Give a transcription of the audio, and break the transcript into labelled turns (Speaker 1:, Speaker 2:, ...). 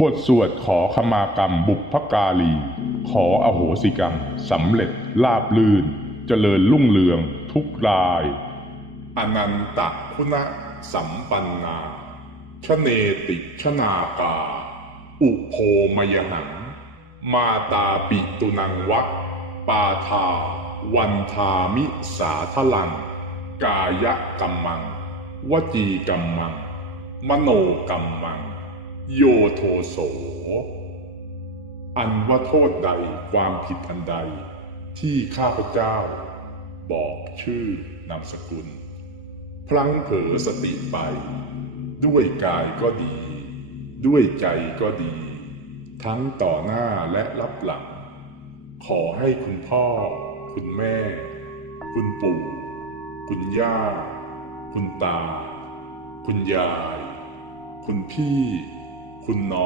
Speaker 1: บทสวดขอขมากรรมบุพการีขออโหสิกรรมสำเร็จลาบลื่น เจริญรุ่งเรืองทุกราย อนันตคุณะสัมปันนาชเนติชนากา อุโพมยหัง มาตาปิตุนังวักปาทา วันทามิสาทลัง กายกัมมัง วจีกัมมัง มโนกัมมัง โยโทโส อันว่าโทษใดความผิดอันใด ที่ข้าพเจ้า บอกชื่อนามสกุล พลั้งเผลอสติไป ด้วยกายก็ดี ด้วยใจก็ดี ทั้งต่อหน้าและรับหลัง ขอให้คุณพ่อ คุณแม่ คุณปู่ คุณย่า คุณตา คุณยาย คุณพี่ คุณน้อง